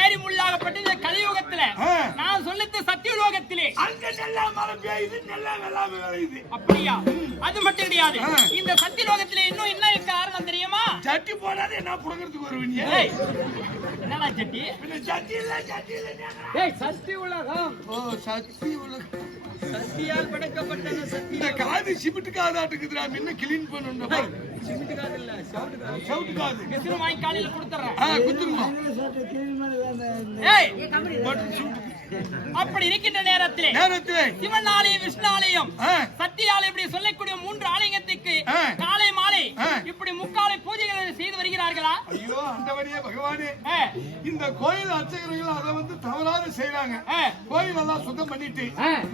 ஏரி முள்ளாகப்பட்டது கலியுகத்துல நான் சொல்லிட்டு சத்தியலோகத்திலே அங்க நல்லா மழை பெய்யுது நல்லா வெள்ளாமை விளையுது. அப்படியா? அது மட்டும் கிடையாது. இந்த சத்தியலோகத்திலே இன்னும் என்ன காரணம் தெரியுமா? சட்டி போடாத என்ன புடுங்கிறதுக்கு வருவீங்க? என்னடா சட்டி? சட்டி இல்ல சட்டி இல்ல. ஏய் சத்தி உலகம். ஓ சட்டி உலகம். சத்தியால் படைக்கப்பட்ட சத்தி. இந்த காது சிமெண்ட் காதாட்டுக்குதுடா. முன்ன கிளீன் பண்ணனும்டா. சிமெண்ட் காது இல்ல, சவுட் காது. எத்தனை வாங்கி காலையில கொடுத்துறேன். குத்துருமா. ஏய் பட்டன் சூட். அப்படி இருக்கின்ற நேரத்திலே சிவன் ஆலயம், விஷ்ணு ஆலயம், சக்தி ஆலயம் இப்படி சொல்லக்கூடிய 3 ஆலயத்துக்கு காலை மாலை இப்படி முக்காலை பூஜைகளை செய்து வருகிறார்களா? ஐயோ ஆண்டவனே பகவானே, இந்த கோயில் அர்ச்சகர்கள் அதை வந்து தவறாத செய்யறாங்க. கோயில் எல்லாம் சுத்தம் பண்ணிட்டு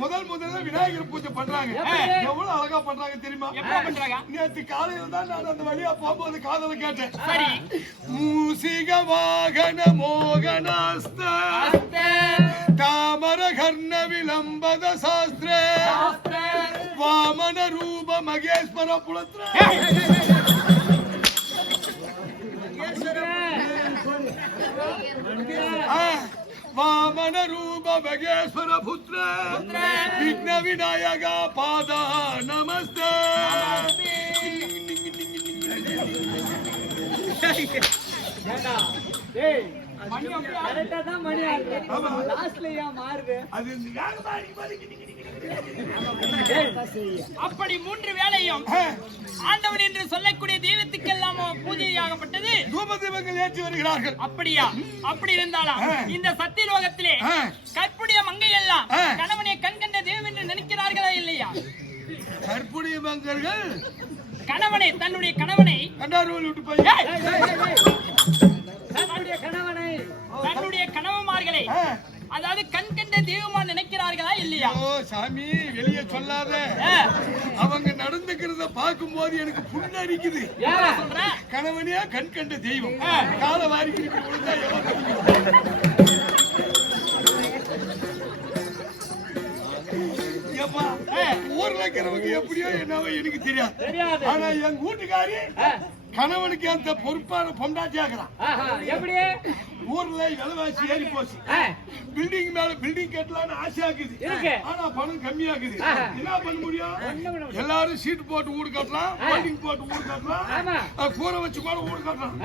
முதல்ல விநாயகர் பூஜை பண்றாங்க. எவ்வளவு அழகா பண்றாங்க தெரியுமா? எப்படி பண்றாங்க? நேற்று காலையில தான் நான் அந்த வழியா போகும்போது காதல கேட்டேன். சரி. மூசிக வாகன மோகனாஸ்த தாமர கர்ண விளம்பத சாஸ்திர வாமன ரூப மகேஸ்வர புலத்ர வாமன ரூப மகேஸ்வர புத்திர விக்ன விநாயக பாத நமஸ்தே. அப்படி 3 வேளையும் ஆண்டவன் என்று சொல்லக்கூடிய தெய்வத்துக்கெல்லாம் பூஜையாகப்பட்டது. தூப தீபங்கள் ஏற்றி வருகிறார்கள். அப்படியா? அப்படி இருந்தாலும் இந்த சத்தியலோகத்திலே கற்புடைய மங்கை எல்லாம் கணவனை கண்கண்ட தெய்வம் என்று நினைக்கிறார்களா இல்லையா? கற்புடைய மங்கர்கள் கணவனை, தன்னுடைய கணவனை கண்டாரோல் விட்டு போய் தன்னுடைய கணவன்மார்களை அதாவது கண் கண்ட தெய்வமா நினைக்கிறார்களா இல்லையா? ஓ சாமி, வெளியே சொல்லாத. அவங்க நடந்துக்கிறத பார்க்கும் போது எனக்கு புண்ணரிக்குது. சொல்ற கணவனே கண் கண்ட தெய்வம். கால வாரிக்கிட்டு விழுந்தா ஊர்ல இருக்கிறவங்க எப்படியோ என்னவோ எனக்கு தெரியாது. ஆனா எங்க வீட்டுக்காரி கணவனுக்கு அந்த பொறுப்பான பொண்டாட்டி ஆகிறான். எப்படி? ஊர்ல விலைவாசி ஏறி போச்சு. பில்டிங் மேல பில்டிங் கட்டலான்னு ஆசையாக்குது. ஆனா பணம் கம்மியாக்குது. என்ன பண்ண முடியும்? எல்லாரும் சீட் போட்டு வீடு கட்டலாம், பில்டிங் போட்டு வீடு கட்டலாம், கூரை வச்சு கூட வீடு கட்டலாம்.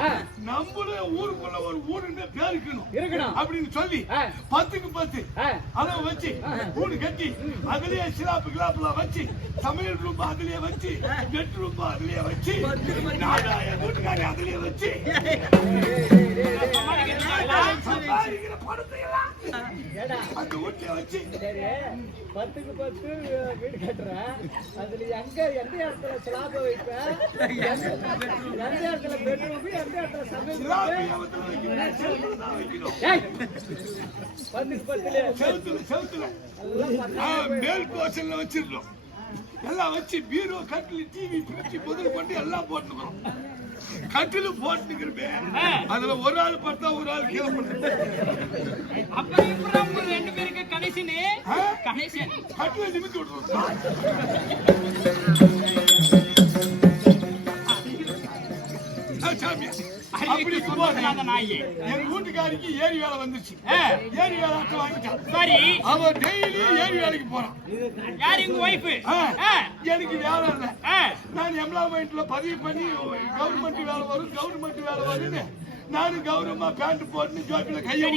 நம்மளும் ஊருக்குள்ள ஒரு ஊருன்னு பேருக்கணும் அப்படின்னு சொல்லி 10க்கு 10 அளவு வச்சு வீடு கட்டி அதுலயே சிலாப்பு கிலாப்புலாம் வச்சு சமையல் ரூம் அதுலயே வச்சு பெட் ரூம் அதுலயே வச்சு வீட்டுக்காரி அதுலயே வச்சு சம்பாதிக்கிற பணத்தை எல்லாம் அந்த வீட்டுல வச்சு 10க்கு 10 வீடு கட்டுற. அதுல எந்த இடத்துல ஸ்லாப் வைப்ப, எந்த இடத்துல பெட்ரூம், எந்த இடத்துல சமையல் 10க்கு 10 மேல் போர்ஷன்ல வச்சிருந்தோம். எல்லாம் வச்சு பீரோ கட்டில் டிவி பிரிட்ஜ் முதல் கொண்டு எல்லாம் போட்டுக்கிறோம். கட்டில போட்டுக்கிறமே அதுல ஒரு ஆள் பார்த்தா ஒரு ஆள் கீழே போட்டு அப்புறம் 2 பேருக்கு கனெக்ஷன் கட்டில நிமித்தி விட்டுருவோம். என் வீட்டுக்காரிக்கு ஏரி வேலை வந்துச்சு. ஏரி வேலை வாங்கிட்டான். சரி. அவன் டெய்லி ஏரி வேலைக்கு போறான். யாரு? எங்க வைஃப். எனக்கு வேலை இல்ல. நான் எம்ப்ளாய்மெண்ட்ல பதிவு பண்ணி கவர்மெண்ட் வேலை வரும், கவர்மெண்ட் வேலை வரும்னு நானும் கௌரவமா பேண்ட் போட்டு ஜோபில கையை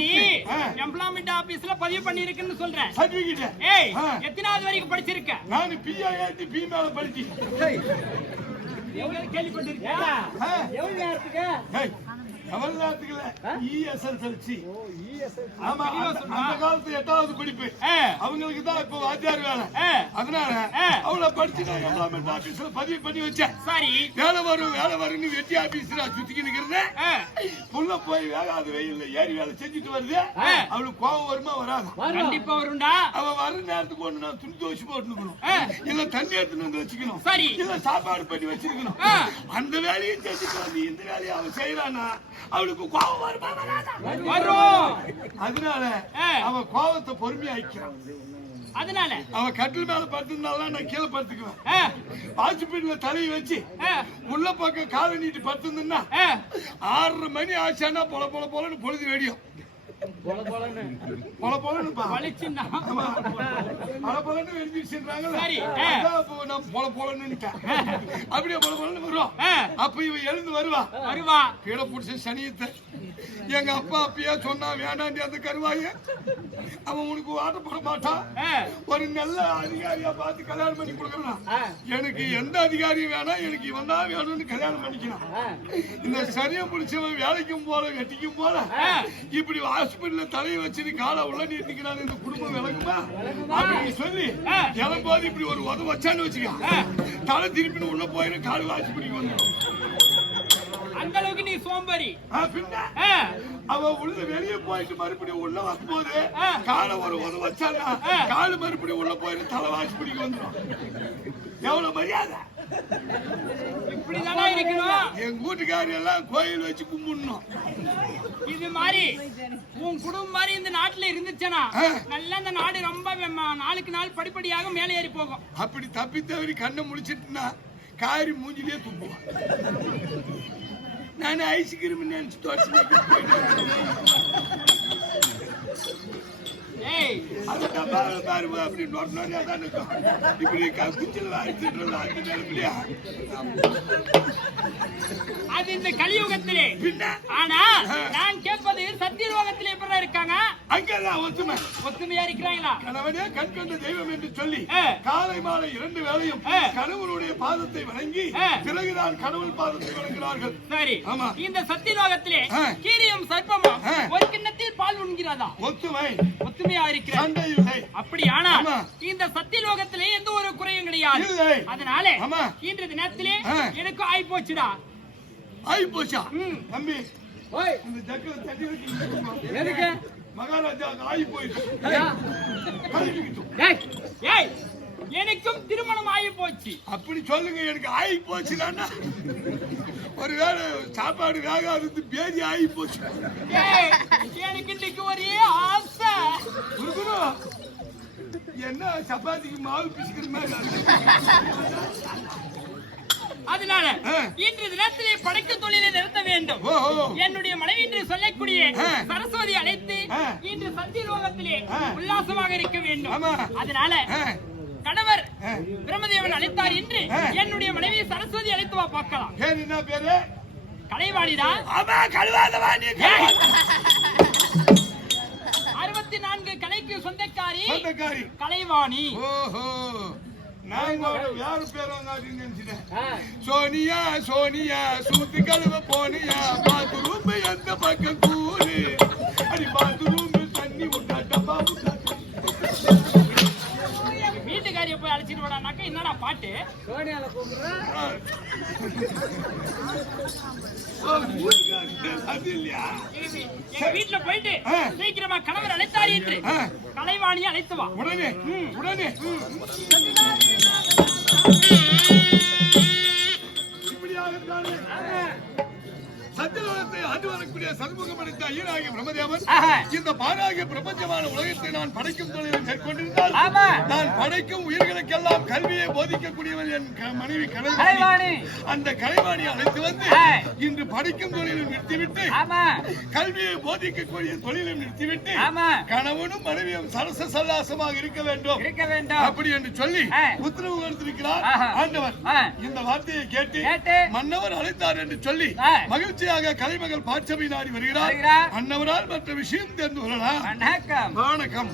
எம்ப்ளாய்மெண்ட் ஆபீஸ்ல பதிவு பண்ணிருக்குன்னு சொல்றேன். சர்டிபிகேட். ஏய், எத்தனாவது வரைக்கும் படிச்சிருக்க? நான் பிஏடி பி மேல படிச்சேன். எவ்வளவு கேள்விப்பட்டிருக்கியா? எவ்வளவு நேரத்துக்கு? எவ்வளவு நேரத்துக்குல இஎஸ்எல்சி. ஆமா, அந்த காலத்து 8வது படிப்பு. அவங்களுக்கு தான் இப்ப வாத்தியார் வேலை. அதனால அவளை படிச்சு நான் எம்ப்ளாய்மெண்ட் ஆபீஸ்ல பதிவு பண்ணி வச்சேன். சரி. வேலை வரும்னு வெட்டி ஆபீஸ்ல சுத்திக்கிட்டு இருக்கிறேன். புள்ள போய் வேகாத வெயில்ல ஏரி வேலை செஞ்சுட்டு வருது. அவளுக்கு கோபம் வருமா வராது? கண்டிப்பா வரும்டா. அவ வர நேரத்துக்கு ஒண்ணு நான் துணி துவச்சு போட்டுக்கணும், இல்ல தண்ணி எடுத்துன்னு வந்து வச்சுக்கணும், சரி, இல்ல சாப்பாடு பண்ணி வச்சிருக்கணும். அந்த வேலையை செஞ்சுட்டு வந்து இந்த வேலையை அவன் செய்யறானா அவளுக்கு கோபம் வருமா வராதா? வரும். அதனால அவன் கோபத்தை பொறுமையா ஆயிக்கிறான். அதனால அவன் கட்டில் மேல படுத்திருந்தாலும் நான் கீழே படுத்துக்குவேன். ஆஸ்பத்திரியில தலையை வச்சு உள்ள பக்கம் காலை நீட்டி படுத்திருந்தா 6:30 மணி ஆச்சானா பொல பொல பொலன்னு பொழுது வெடியும். பொல பொலன்னு பொல பொலன்னுப்பா. வலிச்சுன்னா ஆமா. பொல பொலன்னு வெடிச்சிடுறாங்கல்ல. சரி. அதான் அப்போ நான் பொல பொலன்னுட்டேன். அப்படியே பொல பொலன்னு வருவான். அப்ப இவ எழுந்து வருவா. கீழே புடிச்ச சனியத்தை எங்க அப்பா அப்பயே சொன்னா வேண்டாண்டி அந்த கருவாய அவன் உனக்கு ஆட்டப்பட மாட்டான். ஒரு நல்ல அதிகாரியா பார்த்து கல்யாணம் பண்ணி கொடுக்கலாம். எனக்கு எந்த அதிகாரியும் வேணாம், எனக்கு இவன் தான் வேணும்னு கல்யாணம் பண்ணிக்கலாம். இந்த சனியை பிடிச்சவன் வேலைக்கும் போல வெட்டிக்கும் போல இப்படி ஹாஸ்பிட்டல்ல தலையை வச்சுட்டு காலை உள்ள நீட்டிக்கிறான். இந்த குடும்பம் விளக்குமா அப்படின்னு சொல்லி கிளம்போது இப்படி ஒரு உதவ வச்சான்னு வச்சுக்க, தலை திருப்பின்னு உள்ள போயிடும், காடு ஹாஸ்பிட்டலுக்கு வந்துடும். அந்த அளவுக்கு நீ சோம்பேறி. பின்ன அவ உள்ள வெளியே போயிட்டு மறுபடியும் உள்ள வரும்போது காலை ஒரு உதவ வச்சான்னா காலு மறுபடியும் உள்ள போயிட்டு தலை ஹாஸ்பிட்டலுக்கு வந்துடும். எவ்வளவு மரியாதை! இப்படிதானா இருக்கணும். எங்க வீட்டுக்காரி எல்லாம் கோயில் வச்சு கும்பிடணும். இது மாதிரி உன் குடும்பம் மாதிரி இந்த நாட்டுல இருந்துச்சுன்னா நல்லா இந்த நாடு ரொம்ப நாளுக்கு நாள் படிப்படியாக மேலே ஏறி போகும். அப்படி தப்பி தவறி கண்ணை முடிச்சிட்டுனா காரி மூஞ்சிலே துப்புவான். நான் ஐஸ்கிரீம் நினைச்சு அது இந்த கலியுகத்திலே. ஆனா நான் கேட்பது சத்தியலோகத்திலே எப்படி இருக்காங்க? அங்கெல்லாம் ஒத்துமை ஒத்துமையா இருக்கிறாங்களா? கணவனே கண் கண்ட தெய்வம் என்று சொல்லி காலை மாலை 2 வேளையும் கணவனுடைய பாதத்தை வணங்கி பிறகுதான் கடவுள் பாதத்தை வணங்குகிறார்கள். சரி. ஆமா. இந்த சத்தியலோகத்திலே கீரியும் சர்ப்பமும் ஒரு கிண்ணத்தில் பால் உண்கிறதா? ஒத்துமை ஒத்துமையா இருக்கிறார். அப்படியானா இந்த சத்தியலோகத்திலே எந்த ஒரு குறையும் கிடையாது. அதனால இன்று தினத்திலே எனக்கு ஆய் போச்சுடா. ஆய் போச்சா? தம்பி இந்த ஜக்கல தண்ணி வைக்க மகாராஜா ஆய் போயிட்டு எனக்கும் திருமணம் ஆகி போச்சு. அப்படி சொல்லுங்க. எனக்கு ஆகி போச்சுன்னா ஒருவேளை சாப்பாடு வேகாது பேதி ஆகி போச்சு. எனக்கு இன்னைக்கு ஒரே ஆசை. என்ன சப்பாத்திக்கு மாவு பிசுக்கிற மாதிரி. அதனால இன்று தினத்திலே படைக்கும் தொழிலை நிறுத்த வேண்டும். என்னுடைய மனைவி என்று சொல்லக்கூடிய சரஸ்வதி அழைத்து இன்று சத்தியலோகத்திலே உல்லாசமாக இருக்க வேண்டும். அதனால கணவர் பிரம்மதேவன் அழைத்தார் என்று என்னுடைய மனைவி சரஸ்வதி அழைத்து வா பார்க்கலாம். என்ன பேரு? கலைவாணிதான். 64 கலைக்கு சொந்தக்காரி கலைவாணி. யாரு பேரும் சோனியா சோனியா சூத்து கழுவ போனியா பாத்ரூம் எந்த பக்கம் கூறு அடி பாத்ரூம் தண்ணி விட்டா டப்பா விட்டா வீட்டுக்காரிய போய் அழைச்சிட்டு போடானாக்க என்னடா பாட்டு? சோனியால கூப்பிடுறேன். வீட்டுல போயிட்டு சீக்கிரமா கணவர் அழைத்தார் என்று கலைவாணியை அழைத்து வா. உடனே உடனே சத்தியலோகத்தை ஆண்டு வரக்கூடிய சண்முகம் அளித்த ஐயனாகிய பிரம்மதேவன் இந்த பாராகிய பிரபஞ்சமான உலகத்தை நான் படைக்கும் தொழிலை மேற்கொண்டிருந்தால் நான் படைக்கும் உயிர்களுக்கெல்லாம் கல்வியை போதிக்கக்கூடியவன் என் மனைவி கலைவாணி. அந்த கலைவாணியை அழைத்து வந்து இன்று படிக்கும் தொழிலை நிறுத்திவிட்டு கல்வியை போதிக்கக்கூடிய தொழிலை நிறுத்திவிட்டு கணவனும் மனைவியும் சரச சல்லாசமாக இருக்க வேண்டும் அப்படி என்று சொல்லி உத்தரவு கொடுத்திருக்கிறார் ஆண்டவர். இந்த வார்த்தையை கேட்டு மன்னவர் அழைத்தார் என்று சொல்லி மகிழ்ச்சியாக கலைமகள் பாட்சமை நாடி வருகிறார். மன்னவரால் மற்ற விஷயம் தெரிந்து கொள்ளலாம். வணக்கம்.